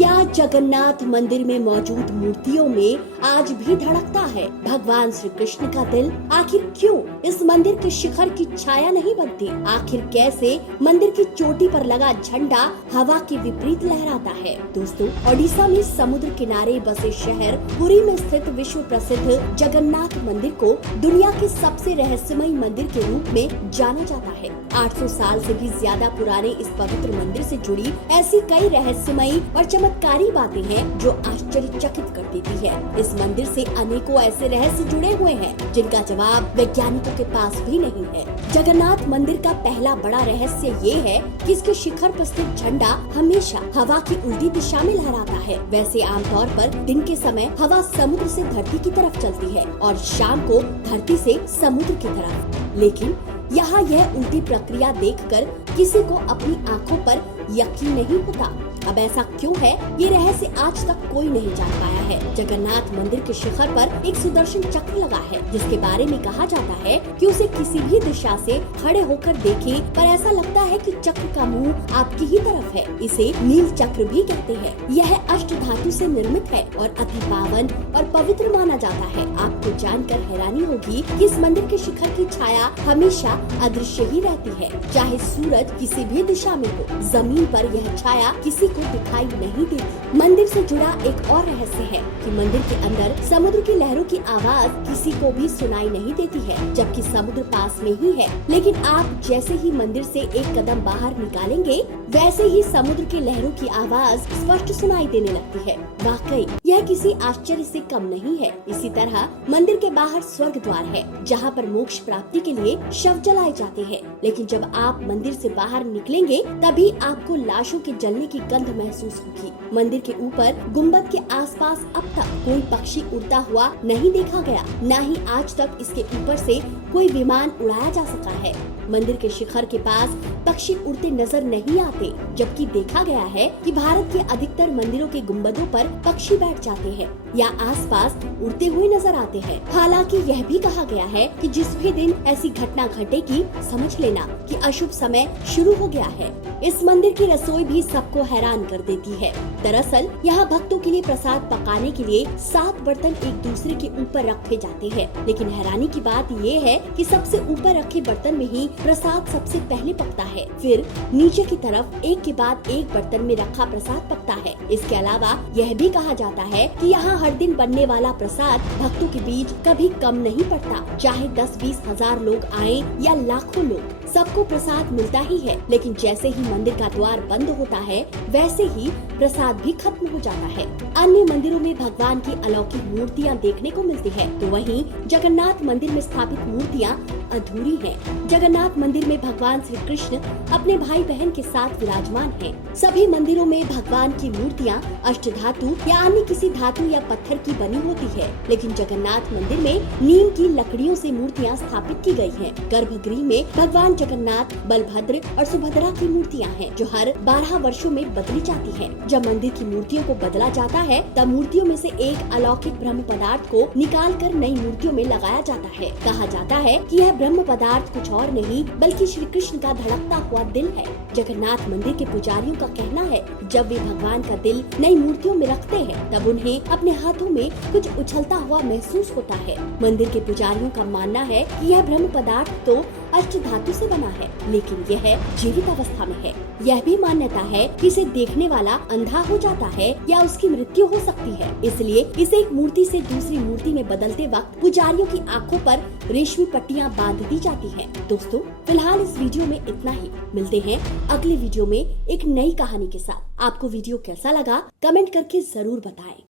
क्या जगन्नाथ मंदिर में मौजूद मूर्तियों में आज भी धड़कता है भगवान श्री कृष्ण का दिल? आखिर क्यों इस मंदिर के शिखर की छाया नहीं बनती? आखिर कैसे मंदिर की चोटी पर लगा झंडा हवा के विपरीत लहराता है? दोस्तों, ओडिशा में समुद्र किनारे बसे शहर पुरी में स्थित विश्व प्रसिद्ध जगन्नाथ मंदिर को दुनिया के सबसे रहस्यमय मंदिर के रूप में जाना जाता है। 800 साल से भी ज्यादा पुराने इस पवित्र मंदिर से जुड़ी ऐसी कई रहस्यमयी और चमत्कारी बातें हैं जो आश्चर्यचकित कर देती है। इस मंदिर से अनेकों ऐसे रहस्य जुड़े हुए हैं जिनका जवाब वैज्ञानिकों के पास भी नहीं है। जगन्नाथ मंदिर का पहला बड़ा रहस्य ये है कि इसके शिखर पर स्थित झंडा हमेशा हवा की उल्टी दिशा में लहराता है। वैसे आमतौर पर दिन के समय हवा समुद्र से धरती की तरफ चलती है और शाम को धरती से समुद्र की तरफ, लेकिन यहाँ यह उल्टी प्रक्रिया देखकर किसी को अपनी आंखों पर यकीन नहीं होता। अब ऐसा क्यों है, ये रहस्य आज तक कोई नहीं जान पाया है। जगन्नाथ मंदिर के शिखर पर एक सुदर्शन चक्र लगा है, जिसके बारे में कहा जाता है कि उसे किसी भी दिशा से खड़े होकर देखें पर ऐसा लगता है कि चक्र का मुंह आपकी ही तरफ है। इसे नील चक्र भी कहते हैं। यह अष्ट धातु से निर्मित है और अति पावन और पवित्र माना जाता है। आपको जानकर हैरानी होगी कि इस मंदिर के शिखर की छाया हमेशा अदृश्य ही रहती है, चाहे सूरज किसी भी दिशा में हो। जमीन पर यह छाया किसी को दिखाई नहीं देती। मंदिर से जुड़ा एक और रहस्य है कि मंदिर के अंदर समुद्र की लहरों की आवाज किसी को भी सुनाई नहीं देती है, जबकि समुद्र पास में ही है। लेकिन आप जैसे ही मंदिर से एक कदम बाहर निकालेंगे, वैसे ही समुद्र की लहरों की आवाज स्पष्ट सुनाई देने लगती है। वाकई यह किसी आश्चर्य से कम नहीं है। इसी तरह मंदिर के बाहर स्वर्ग द्वार है, जहाँ पर मोक्ष प्राप्ति के लिए शव जलाए जाते हैं। लेकिन जब आप मंदिर से बाहर निकलेंगे, तभी आपको लाशों के जलने की गंध महसूस होगी। मंदिर के ऊपर गुम्बद के आसपास अब तक कोई पक्षी उड़ता हुआ नहीं देखा गया, न ही आज तक इसके ऊपर से कोई विमान उड़ाया जा सका है। मंदिर के शिखर के पास पक्षी उड़ते नजर नहीं आते, जबकि देखा गया है कि भारत के अधिकतर मंदिरों के गुम्बदों पर पक्षी बैठ जाते हैं या आसपास उड़ते हुए नजर आते हैं। हालांकि यह भी कहा गया है कि जिस भी दिन ऐसी घटना घटेगी, समझ लेना कि अशुभ समय शुरू हो गया है। इस मंदिर की रसोई भी सबको हैरान कर देती है। दरअसल यहाँ भक्तों के लिए प्रसाद पकाने के लिए 7 बर्तन एक दूसरे के ऊपर रखे जाते हैं। लेकिन हैरानी की बात ये है कि सबसे ऊपर रखे बर्तन में ही प्रसाद सबसे पहले पकता है, फिर नीचे की तरफ एक के बाद एक बर्तन में रखा प्रसाद पकता है। इसके अलावा यह भी कहा जाता है कि यहाँ हर दिन बनने वाला प्रसाद भक्तों के बीच कभी कम नहीं पड़ता। चाहे 10-20 हजार लोग आए या लाखों लोग, सबको प्रसाद मिलता ही है। लेकिन जैसे ही मंदिर का द्वार बंद होता है, वैसे ही प्रसाद भी खत्म हो जाता है। अन्य मंदिरों में भगवान की अलौकिक मूर्तियाँ देखने को मिलती है, तो वहीं जगन्नाथ मंदिर में स्थापित मूर्तियाँ अधूरी हैं। जगन्नाथ मंदिर में भगवान श्री कृष्ण अपने भाई बहन के साथ विराजमान हैं। सभी मंदिरों में भगवान की मूर्तियाँ अष्ट धातु या अन्य किसी धातु या पत्थर की बनी होती है, लेकिन जगन्नाथ मंदिर में नीम की लकड़ियों से मूर्तियाँ स्थापित की गई हैं। गर्भगृह में भगवान जगन्नाथ, बलभद्र और सुभद्रा की मूर्तियाँ हैं, जो हर 12 वर्षों में बदली जाती हैं। जब मंदिर की मूर्तियों को बदला जाता है, तब मूर्तियों में से एक अलौकिक ब्रह्म पदार्थ को निकाल कर नई मूर्तियों में लगाया जाता है। कहा जाता है कि यह ब्रह्म पदार्थ कुछ और नहीं बल्कि श्री कृष्ण का धड़कता हुआ दिल है। जगन्नाथ मंदिर के पुजारियों का कहना है, जब वे भगवान का दिल नई मूर्तियों में रखते हैं, तब उन्हें अपने हाथों में कुछ उछलता हुआ महसूस होता है। मंदिर के पुजारियों का मानना है कि यह ब्रह्म पदार्थ तो अष्ट धातु से बना है, लेकिन यह जीवित अवस्था में है। यह भी मान्यता है कि इसे देखने वाला अंधा हो जाता है या उसकी मृत्यु हो सकती है, इसलिए इसे एक मूर्ति से दूसरी मूर्ति में बदलते वक्त पुजारियों की आंखों पर रेशमी पट्टियां बांध दी जाती हैं। दोस्तों, फिलहाल इस वीडियो में इतना ही। मिलते हैं अगले वीडियो में एक नई कहानी के साथ। आपको वीडियो कैसा लगा, कमेंट करके जरूर बताएं।